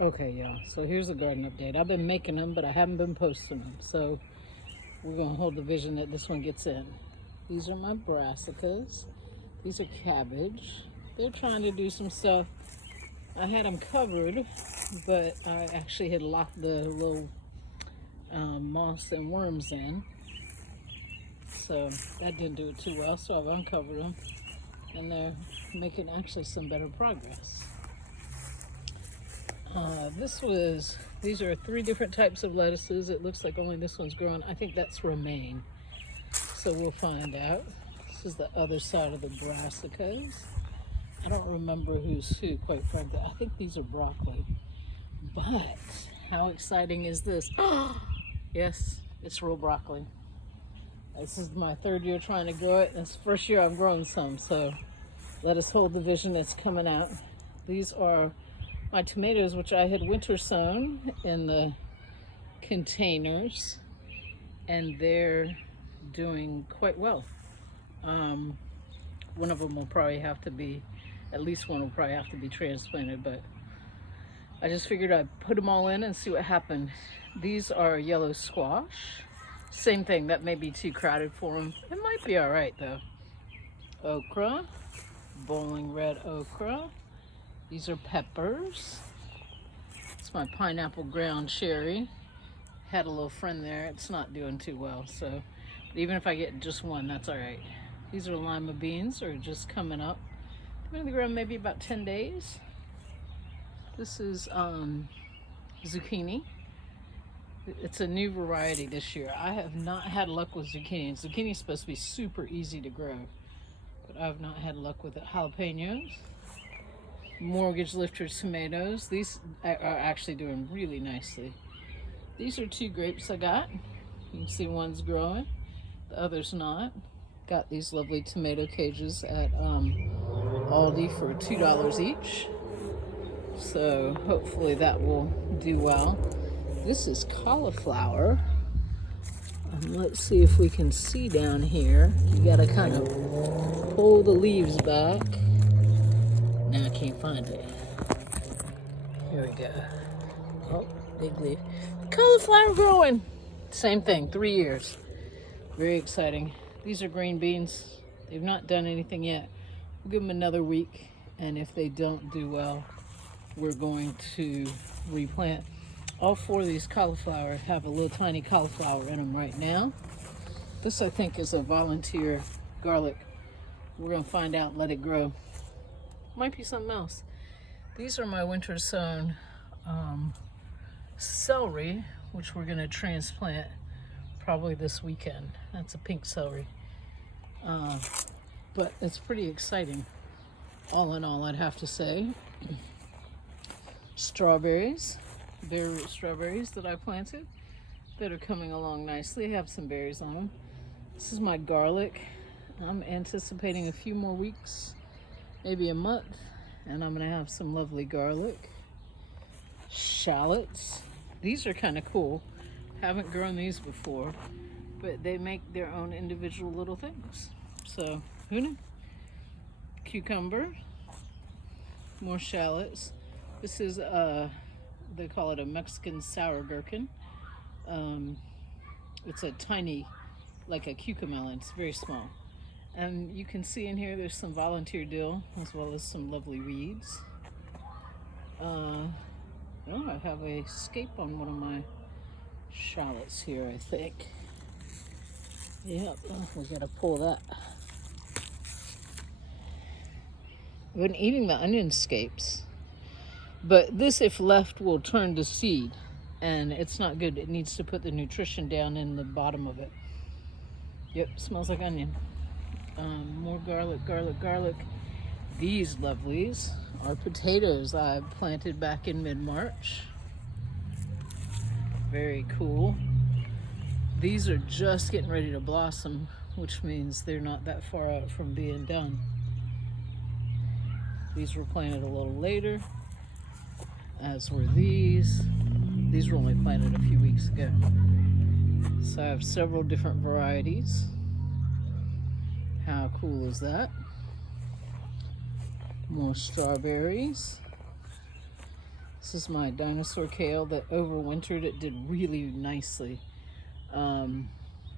Okay, y'all. So here's a garden update. I've been making them, but I haven't been posting them. So we're gonna hold the vision that this one gets in. These are my brassicas. These are cabbage. They're trying to do some stuff. I had them covered, but I actually had locked the little moss and worms in. So that didn't do it too well. So I've uncovered them, and they're making actually some better progress. These are three different types of lettuces. It looks like only this one's growing. I think that's romaine. So we'll find out. This is the other side of the brassicas. I don't remember who's who, quite frankly. I think these are broccoli. But how exciting is this? Yes, it's real broccoli. This is my third year trying to grow it. It's the first year I've grown some, so let us hold the vision that's coming out. These are my tomatoes, which I had winter sown in the containers, and they're doing quite well. One of them will probably have to be, at least one will probably have to be transplanted, but I just figured I'd put them all in and see what happened. These are yellow squash. Same thing, that may be too crowded for them. It might be all right though. Okra, bowling red okra. These are peppers. It's my pineapple ground cherry. Had a little friend there. It's not doing too well, so even if I get just one, that's all right. These are lima beans, are just coming up. They're in the ground maybe about 10 days. This is zucchini. It's a new variety this year. I have not had luck with zucchini. Zucchini is supposed to be super easy to grow, but I've not had luck with it. Jalapenos, mortgage lifter tomatoes. These are actually doing really nicely. These are two grapes I got. You can see one's growing, the other's not. Got these lovely tomato cages at Aldi for $2 each. So hopefully that will do well. This is cauliflower. Let's see if we can see down here. You gotta kind of pull the leaves back. Now I can't find it. Here we go. Oh, big leaf. Cauliflower growing. Same thing, 3 years. Very exciting. These are green beans. They've not done anything yet. We'll give them another week, and if they don't do well, we're going to replant. All four of these cauliflower have a little tiny cauliflower in them right now. This, I think, is a volunteer garlic. We're gonna find out, let it grow. Might be something else. These are my winter sown celery, which we're gonna transplant probably this weekend. That's a pink celery. But it's pretty exciting. All in all, I'd have to say. Strawberries. Bare strawberries that I planted that are coming along nicely. I have some berries on them. This is my garlic. I'm anticipating a few more weeks, maybe a month, and I'm gonna have some lovely garlic. Shallots. These are kind of cool. Haven't grown these before, but they make their own individual little things. So, who knew? Cucumber. More shallots. This is they call it a Mexican sour gherkin. It's a tiny, like a cucamelon. It's very small. And you can see in here there's some volunteer dill as well as some lovely weeds. Oh, I have a scape on one of my shallots here, I think. Yep, we gotta pull that. I've been eating the onion scapes. But this, if left, will turn to seed, and it's not good. It needs to put the nutrition down in the bottom of it. Yep, smells like onion. More garlic, garlic, garlic. These lovelies are potatoes I planted back in mid-March. Very cool. These are just getting ready to blossom, which means they're not that far out from being done. These were planted a little later, as were these. These were only planted a few weeks ago. So I have several different varieties. How cool is that? More strawberries. This is my dinosaur kale that overwintered. It did really nicely. One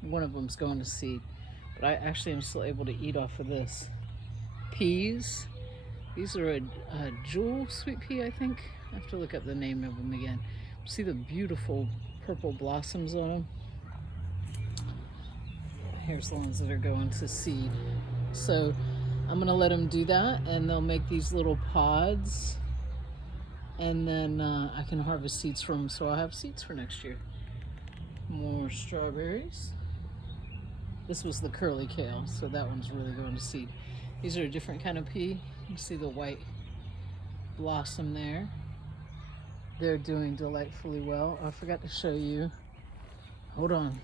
of them's going to seed, but I actually am still able to eat off of this. Peas. These are a jewel sweet pea, I think. I have to look up the name of them again. See the beautiful purple blossoms on them? Here's the ones that are going to seed. So I'm gonna let them do that, and they'll make these little pods, and then I can harvest seeds from them, so I'll have seeds for next year. More strawberries. This was the curly kale, so that one's really going to seed. These are a different kind of pea. You see the white blossom there. They're doing delightfully well. I forgot to show you. Hold on.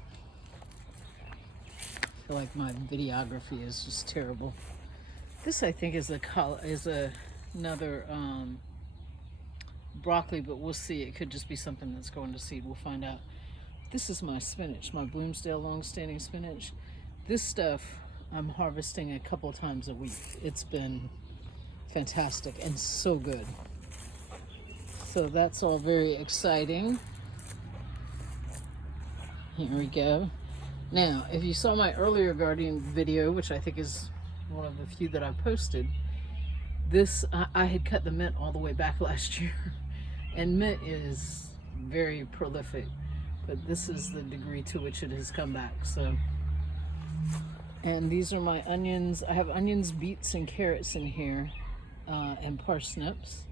I feel like my videography is just terrible. This I think is another broccoli, but we'll see. It could just be something that's going to seed. We'll find out. This is my spinach, my Bloomsdale long-standing spinach. This stuff I'm harvesting a couple times a week. It's been fantastic and so good. So that's all very exciting. Here we go. Now, if you saw my earlier gardening video, which I think is one of the few that I posted, this, I had cut the mint all the way back last year. And mint is very prolific, but this is the degree to which it has come back. So, and these are my onions. I have onions, beets, and carrots in here, and parsnips.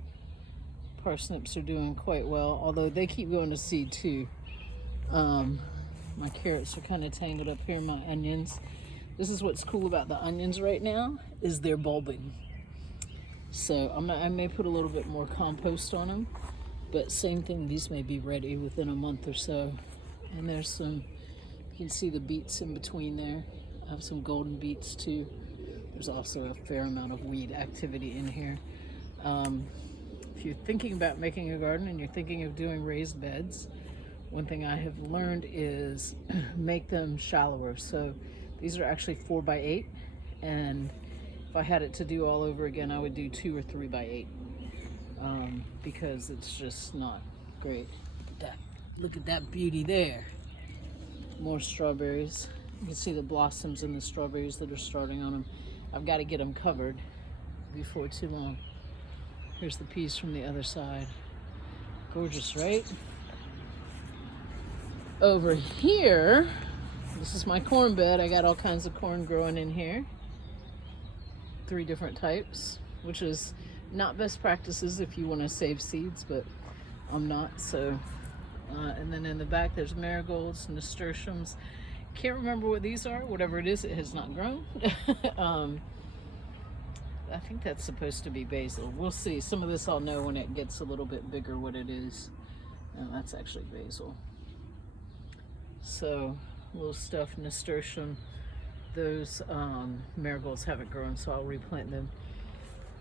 Parsnips are doing quite well, although they keep going to seed too. My carrots are kind of tangled up here in my onions. This is what's cool about the onions right now, is they're bulbing. So I may put a little bit more compost on them, but same thing, these may be ready within a month or so. And there's some, you can see the beets in between there. I have some golden beets too. There's also a fair amount of weed activity in here. If you're thinking about making a garden and you're thinking of doing raised beds, one thing I have learned is make them shallower. So these are actually 4x8, and if I had it to do all over again, I would do 2 or 3x8, because it's just not great. Look at that beauty there. More strawberries. You can see the blossoms in the strawberries that are starting on them. I've got to get them covered before too long. Here's the peas from the other side. Gorgeous, right? Over here, this is my corn bed. I got all kinds of corn growing in here. 3 different types, which is not best practices if you want to save seeds, but I'm not. So, and then in the back there's marigolds, nasturtiums. Can't remember what these are. Whatever it is, it has not grown. I think that's supposed to be basil. We'll see. Some of this I'll know when it gets a little bit bigger what it is. And that's actually basil. So, little stuff, nasturtium. Those marigolds haven't grown, so I'll replant them.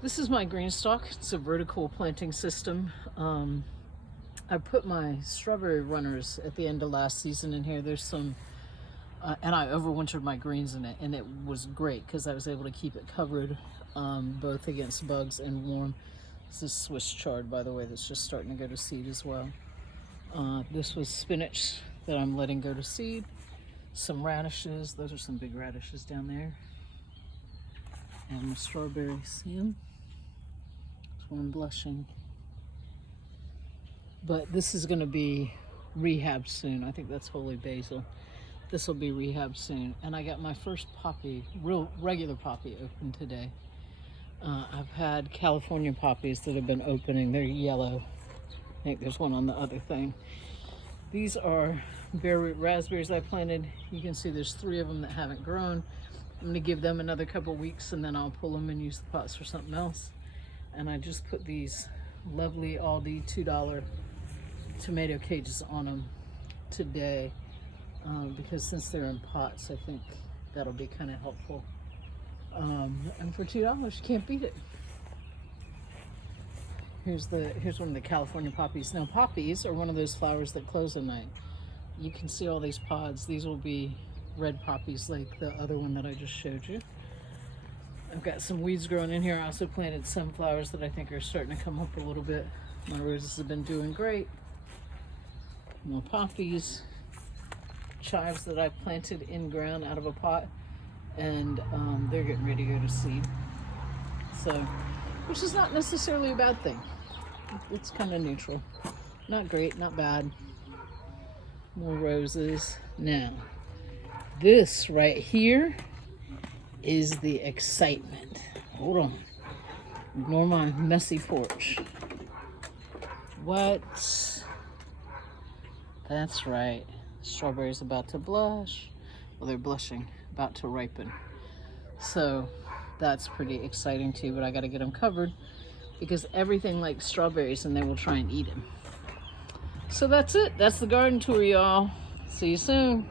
This is my green stalk. It's a vertical planting system. I put my strawberry runners at the end of last season in here. There's some, and I overwintered my greens in it, and it was great because I was able to keep it covered, both against bugs and warm. This is Swiss chard, by the way, that's just starting to go to seed as well. This was spinach that I'm letting go to seed. Some radishes. Those are some big radishes down there. And the strawberries. See them? There's one blushing. But this is going to be rehabbed soon. I think that's holy basil. This will be rehabbed soon. And I got my first poppy, real regular poppy, open today. I've had California poppies that have been opening. They're yellow. I think there's one on the other thing. These are bare root raspberries I planted. You can see there's 3 of them that haven't grown. I'm going to give them another couple weeks, and then I'll pull them and use the pots for something else. And I just put these lovely Aldi $2 tomato cages on them today, because since they're in pots, I think that'll be kind of helpful. And for $2, you can't beat it. Here's one of the California poppies. Now, poppies are one of those flowers that close at night. You can see all these pods. These will be red poppies like the other one that I just showed you. I've got some weeds growing in here. I also planted sunflowers that I think are starting to come up a little bit. My roses have been doing great. More poppies, chives that I planted in ground out of a pot, and they're getting ready to go to seed. So, which is not necessarily a bad thing. It's kind of neutral. Not great, not bad. More roses. Now, this right here is the excitement. Hold on. Ignore my messy porch. What? That's right. Strawberries about to blush. Well, they're blushing, about to ripen. So that's pretty exciting too, but I got to get them covered because everything likes strawberries and they will try and eat them. So that's it. That's the garden tour, y'all. See you soon.